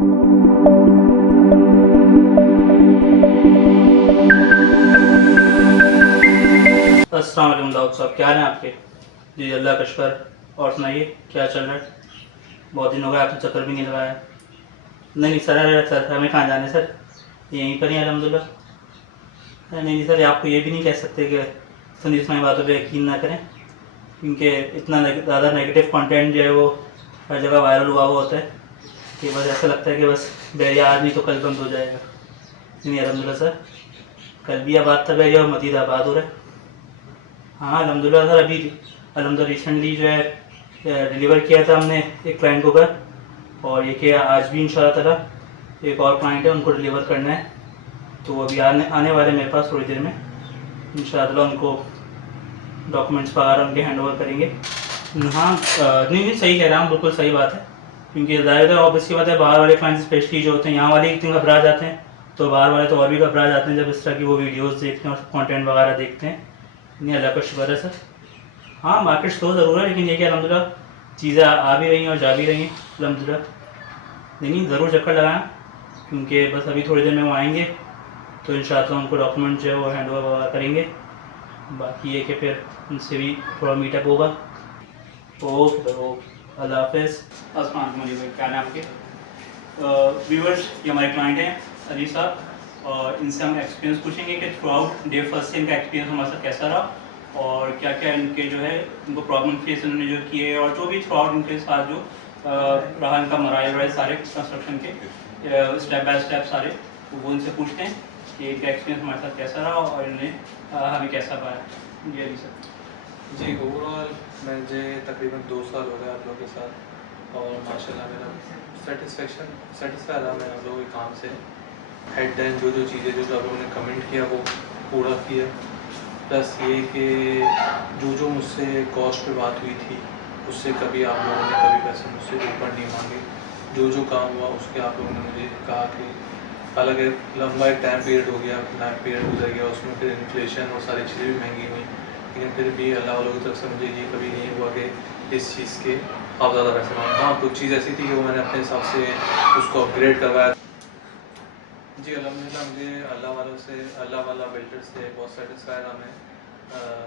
अस्सलाम वालेकुम दाऊद साहब, क्या हाल है आपके? जी अल्लाह का शुक्र। और सुनाइए क्या चल रहा है? बहुत दिन हो गए, आपने चक्कर भी नहीं लगाया। नहीं नहीं सर, अरे सर हमें कहाँ जाना है सर, यहीं पर ही है अल्हम्दुलिल्लाह। नहीं नहीं सर, आपको ये भी नहीं कह सकते कि सुनी सुनाई बातों पे यकीन ना करें, क्योंकि इतना ज़्यादा नेगेटिव कंटेंट जो है वो हर जगह वायरल हुआ हुआ होता है कि बस ऐसा लगता है कि बस बैरिया आज नहीं तो कल बंद हो जाएगा। नहीं अल्हम्दुलिल्लाह सर, कल भी आबाद था बैरिया और मज़ीद आबाद हो रहा है। हाँ अल्हम्दुलिल्लाह सर, अभी अल्हम्दुलिल्लाह रिसेंटली जो है डिलीवर किया था हमने एक क्लाइंट को घर, और ये कि आज भी इंशाल्लाह ताला एक और क्लाइंट है उनको डिलीवर करना है, तो वो अभी आने वाले मेरे पास थोड़ी देर में। इंशाल्लाह उनको डॉक्यूमेंट्स वगैरह उनके हैंड ओवर करेंगे। हाँ नहीं नहीं सही कह रहा हूँ, बिल्कुल सही बात है, क्योंकि ज़ाहिर है ऑब्वियस की बात है, बाहर वाले क्लाइंट स्पेशली जो होते हैं, यहाँ वाले इतने घबरा जाते हैं तो बाहर वाले तो और भी घबरा जाते हैं जब इस तरह की वो वीडियोज़ देखते हैं और कॉन्टेंट वगैरह देखते हैं। नहीं अल्लाह का शुक्र है सर। हाँ मार्केट स्लो ज़रूर है, लेकिन ये कि अल्हम्दुलिल्लाह चीज़ें आ भी रही हैं और जा भी रही हैं अल्हम्दुलिल्लाह। नहीं ज़रूर चक्कर लगाएं, क्योंकि बस अभी थोड़ी देर में वो आएंगे तो इंशाअल्लाह उनको डॉक्यूमेंट जो है वो हैंड ओवर वगैरह करेंगे। बाकी ये कि फिर उनसे भी थोड़ा मीटअप होगा। ओके ओके, अल्लाह हाफिज़। अस्सलाम वालेकुम, क्या नाम आपके? व्यूअर्स, ये हमारे क्लाइंट हैं अली साहब, और इनसे हम एक्सपीरियंस पूछेंगे कि थ्रू आउट डे फर्स्ट से इनका एक्सपीरियंस हमारे साथ कैसा रहा और क्या क्या इनके जो है इनको प्रॉब्लम फेस इन्होंने जो किए और जो भी थ्रू आउट इनके साथ जो रहा इनका मराइल रहे सारे कंस्ट्रक्शन के स्टेप बाय स्टेप सारे, वो इनसे पूछते हैं कि इनका एक्सपीरियंस हमारे साथ कैसा रहा और इन्होंने हमें कैसा पाया। जी अली सर। जी ओवरऑल मुझे तकरीबन 2 साल हो गए आप लोगों के साथ, और माशाल्लाह मेरा सेटिस्फाई रहा मैं आप लोगों के काम से। हेड टाइम जो चीज़ें जो आप लोगों ने कमेंट किया वो पूरा किया, प्लस ये कि जो मुझसे कॉस्ट पे बात हुई थी उससे कभी आप लोगों ने कभी पैसे मुझसे ऊपर नहीं मांगे। जो काम हुआ उसके आप लोगों ने मुझे कहा कि हालांकि लंबा एक टाइम पीरियड हो गया, टाइम पीरियड गुजर गया, उसमें फिर इन्फ्लेशन और सारी चीज़ें भी महंगी हुई, लेकिन फिर भी अल्लाह वालों की तरफ से मुझे ये कभी नहीं हुआ कि इस चीज़ के आप ज़्यादा पैसे मांगे। हाँ कुछ चीज़ ऐसी थी कि वो मैंने अपने हिसाब से उसको अपग्रेड करवाया। जी अल्हम्दुलिल्लाह मुझे अल्लाह वाला बिल्डर से बहुत सेटिस्फाई रहा मैं।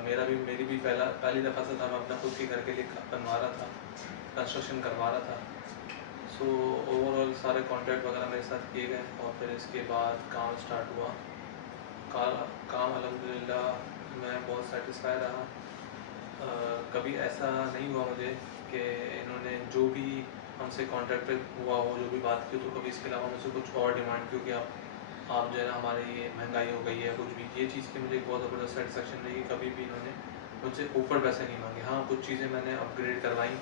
मेरी भी पहली दफ़ा से था मैं अपना खुद के घर के लिए बनवा रहा था, कंस्ट्रक्शन करवा रहा था। सो ओवरऑल सारे कॉन्ट्रैक्ट वगैरह मेरे साथ किए गए और फिर इसके बाद काम स्टार्ट हुआ। काम अल्हम्दुलिल्लाह मैं बहुत सेटिस्फाई रहा। कभी ऐसा नहीं हुआ मुझे कि इन्होंने जो भी हमसे कॉन्ट्रैक्ट पे हुआ हो, जो भी बात की, तो कभी इसके अलावा मुझसे कुछ और डिमांड की, क्योंकि आप जो है ना हमारे ये महंगाई हो गई है कुछ भी, ये चीज़ की मुझे बहुत ज़बरदस्त सेटिस्फेक्शन रही। कभी भी इन्होंने मुझसे ऊपर पैसे नहीं मांगे। हाँ कुछ चीज़ें मैंने अपग्रेड करवाई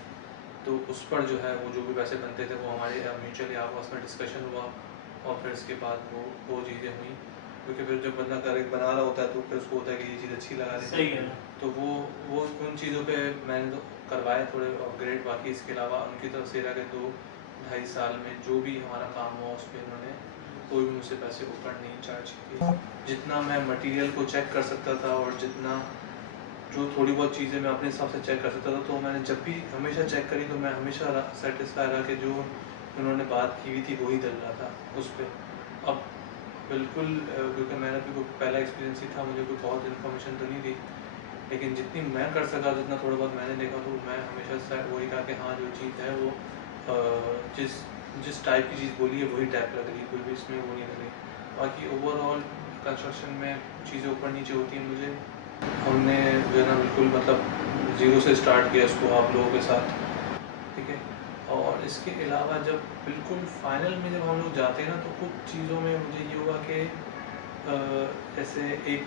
तो उस पर जो है वो जो भी पैसे बनते थे वो हमारे म्यूचुअली आपस में डिस्कशन हुआ और फिर इसके बाद वो चीज़ें हुई, क्योंकि फिर जब बंदा घर एक बना रहा होता है तो फिर उसको होता है कि ये चीज़ अच्छी लगा रही है, तो वो उन चीज़ों पे मैंने तो करवाए थोड़े अपग्रेड। बाकी इसके अलावा उनकी तरफ से रहा कि 2-2.5 साल में जो भी हमारा काम हुआ उस पर उन्होंने कोई भी मुझसे पैसे ऊपर नहीं चार्ज किए। जितना मैं मटेरियल को चेक कर सकता था और जितना जो थोड़ी बहुत चीज़ें मैं अपने हिसाब से चेक कर सकता था, तो मैंने जब भी हमेशा चेक करी तो मैं हमेशा सेटिस्फाई रहा कि जो उन्होंने बात की हुई थी वही डल रहा था उस पर। अब बिल्कुल क्योंकि मेरा भी पहला एक्सपीरियंस ही था, मुझे कोई बहुत इन्फॉर्मेशन तो नहीं थी, लेकिन जितनी मैं कर सका, जितना थोड़ा बहुत मैंने देखा, तो मैं हमेशा वही कहा कि हाँ जो चीज़ है वो जिस टाइप की चीज़ बोली है वही टाइप लग रही, कोई भी इसमें वो नहीं लग रही। बाकी ओवरऑल कंस्ट्रक्शन में चीज़ें ऊपर नीचे होती हैं। मुझे हमने जो है ना बिल्कुल मतलब ज़ीरो से स्टार्ट किया इसको आप लोगों के साथ, ठीक है। और इसके अलावा जब बिल्कुल फाइनल में जब हम लोग जाते हैं ना तो कुछ चीज़ों में मुझे ये हुआ कि जैसे एक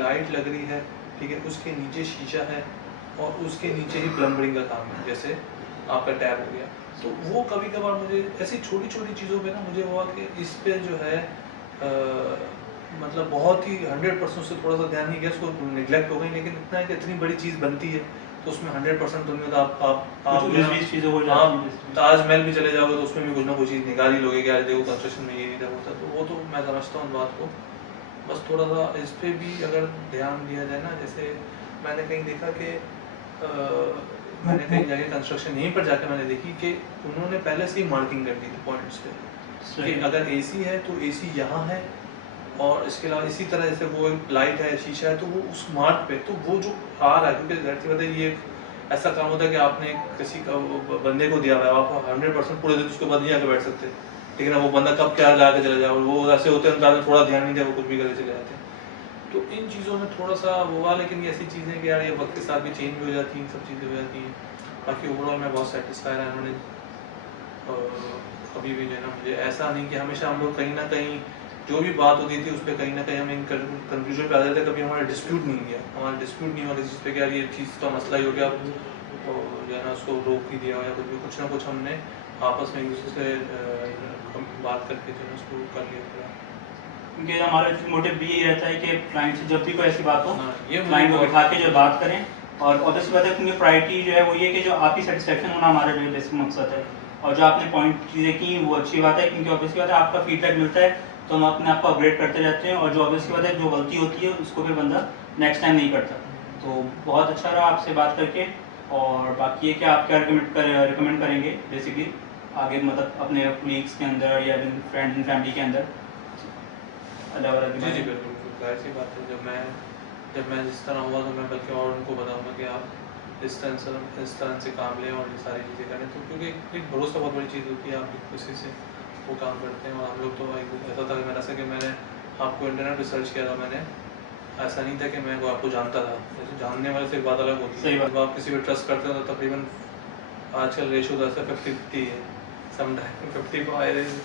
लाइट लग रही है, ठीक है, उसके नीचे शीशा है और उसके नीचे ही प्लम्बरिंग का काम है, जैसे आपका टैप हो गया। तो वो कभी कभार मुझे ऐसी छोटी छोटी चीज़ों पे ना मुझे हुआ कि इस पे जो है मतलब बहुत ही 100% से थोड़ा सा ध्यान नहीं गया, उसको निगलेक्ट हो गई। लेकिन इतना है कि इतनी बड़ी चीज़ बनती है तो उसमें 100% तो नहीं होता। आप ताजमहल भी चले जाओगे तो उसमें भी कुछ ना कुछ चीज़ निकाल ही लोगे कि यार देखो कंस्ट्रक्शन में ये नहीं था होता। तो वो तो मैं समझता हूँ बात को, बस थोड़ा सा इस पर भी अगर ध्यान दिया जाए ना। जैसे मैंने कहीं देखा कि मैंने कहीं जाके कंस्ट्रक्शन यहीं पर जाके मैंने देखी कि उन्होंने पहले से ही मार्किंग कर दी थी पॉइंट्स पे कि अगर एसी है तो एसी यहाँ है, और इसके अलावा इसी तरह जैसे वो लाइट है, शीशा है, तो वो उस मार्क पे, तो वो जो आ रहा है, क्योंकि जाहिर सी बात है ये ऐसा काम होता है कि आपने किसी का बंदे को दिया हुआ है, आप 100% पूरे दिन उसके बाद नहीं आके बैठ सकते, लेकिन अब वो बंदा कब क्या ला के चला जाए, और वो ऐसे होते हैं उनका थोड़ा ध्यान नहीं दिया वो कुछ भी करके चले जाते हैं। तो इन चीज़ों में थोड़ा सा वो हुआ, लेकिन ये ऐसी चीज़ें कि यार ये वक्त के साथ भी चेंज भी हो जाती हैं, सब चीज़ें हो जाती हैं। बाकी ओवरऑल मैं बहुत सेटिस्फाइड है उन्होंने, कभी भी जो है ना, मुझे ऐसा नहीं कि हमेशा हम लोग कहीं ना कहीं जो भी बात होती थी उस पर कहीं ना कहीं हम कंक्लूजन पे आ जाते थे, कभी हमारा डिस्प्यूट नहीं किया, हमारा डिस्प्यूट नहीं हुआ किसी चीज़ पे कि यार ये चीज़ का मसला ही हो गया, तो जो है ना उसको रोक ही दिया, या कुछ ना कुछ हमने आपस में एक दूसरे से बात करके जो है उसको कर लिया। क्योंकि हमारा मोटिव भी यही रहता है कि क्लाइंट से जब भी कोई ऐसी बात हो, हाँ, ये क्लाइंट को बिठा के जो बात करें, और ऑब्वियसली बात है क्योंकि प्रायोरिटी जो है वो ये कि जो आपकी सेटिस्फेक्शन होना हमारा जो बेसिक मकसद है, और जो आपने पॉइंट चीज़ें की वो अच्छी बात है, क्योंकि ऑब्वियसली बात है आपका फीडबैक मिलता है तो हम अपने आप को अपग्रेड करते रहते हैं, और जो ऑब्वियसली बात है जो गलती होती है उसको फिर बंदा नेक्स्ट टाइम नहीं करता। तो बहुत अच्छा रहा आपसे बात करके, और बाकी ये कि आप क्या रिकमेंड करेंगे बेसिकली आगे, मतलब अपने कोलीग्स के अंदर या फ्रेंड्स एंड फैमिली के अंदर अलग अलग? जी जी बिल्कुल, जाहिर सी बात है, जब मैं जिस तरह हुआ तो मैं बल्कि और उनको बताऊंगा कि आप इस तरह से काम लें और ये सारी चीज़ें करें, तो क्योंकि एक भरोसा बहुत बड़ी चीज़ होती है, आपकी खुशी से वो काम करते हैं। और हम लोग तो ऐसा था कि ऐसा कि मैंने आपको इंटरनेट पर सर्च किया था, मैंने ऐसा नहीं था कि मैं वो आपको जानता था, जैसे जानने वाले से एक बात अलग होती है, जब आप किसी पर ट्रस्ट करते हो तो तकरीबन आजकल रेशो तो ऐसा 50-50 है, समटाइम 50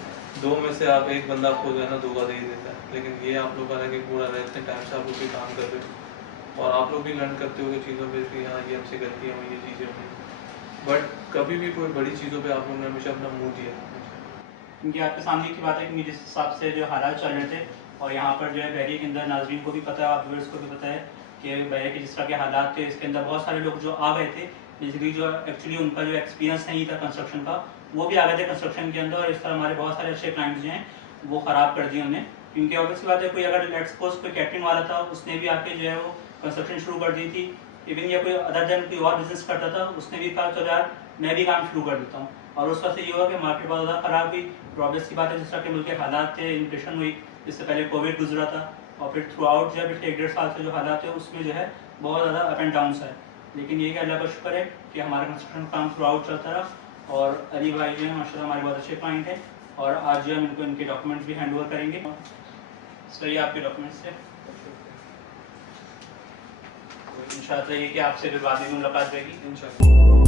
दो में से आप एक बंदा आपको जो है ना धोखा दे ही देता है, लेकिन ये आप लोग का है कि पूरा इतने टाइम से आप लोग भी काम कर रहे हो, और आप लोग भी लर्न करते हो कि चीज़ों पे कि हाँ ये हमसे गलतियाँ हुई, ये चीज़ें हुई, बट कभी भी कोई बड़ी चीज़ों पे आप लोगों ने हमेशा अपना मुँह दिया। क्योंकि आपके सामने की बात है, क्योंकि जिस हिसाब से जो हालात चल रहे थे, और यहाँ पर जो है बहरिया के अंदर नाजरीन को भी पता है, आप व्यूअर्स को भी पता है कि बहरिया के जिस तरह के हालात थे, इसके अंदर बहुत सारे लोग जो आ गए थे, बेसिकली जो एक्चुअली उनका जो एक्सपीरियंस नहीं था कंस्ट्रक्शन का, वो भी आ गए थे कंस्ट्रक्शन के अंदर, और इस तरह हमारे बहुत सारे अच्छे क्लाइंट्स जो हैं वो ख़राब कर दिए हमने। क्योंकि ऑब्वियसली बात है, कोई अगर लेट्स सपोज कोई कैटरिंग वाला था, उसने भी आके जो है वो कंस्ट्रक्शन शुरू कर दी थी, इवन या कोई अदर देन कोई और बिजनेस करता था, उसने भी कहा चलो यार मैं भी काम शुरू कर देता हूँ, और उस वक्त से ये हुआ कि मार्केट बहुत ज़्यादा ख़राब हुई। ऑब्वियस सी बात है, जिस तरह के मुल्क के हालात थे, इन्फ्लेशन हुई, इससे पहले कोविड गुजरा था, और फिर थ्रू आउट जो है पिछले 1-1.5 साल से जो हालात है उसमें जो है बहुत ज़्यादा अप एंड डाउन्स है। लेकिन ये कि अल्लाह का शुक्र है कि हमारा कंस्ट्रक्शन काम थ्रू आउट चलता रहा, और अली भाई जो है माशाल्लाह हमारे बहुत अच्छे क्लाइंट हैं, और आज जो हम इनको इनके डॉक्यूमेंट्स भी हैंड ओवर करेंगे। सर ये आपके डॉक्यूमेंट्स है, इंशाल्लाह ये कि आपसे फिर बाद में मुलाकात रहेगी। इंशाल्लाह।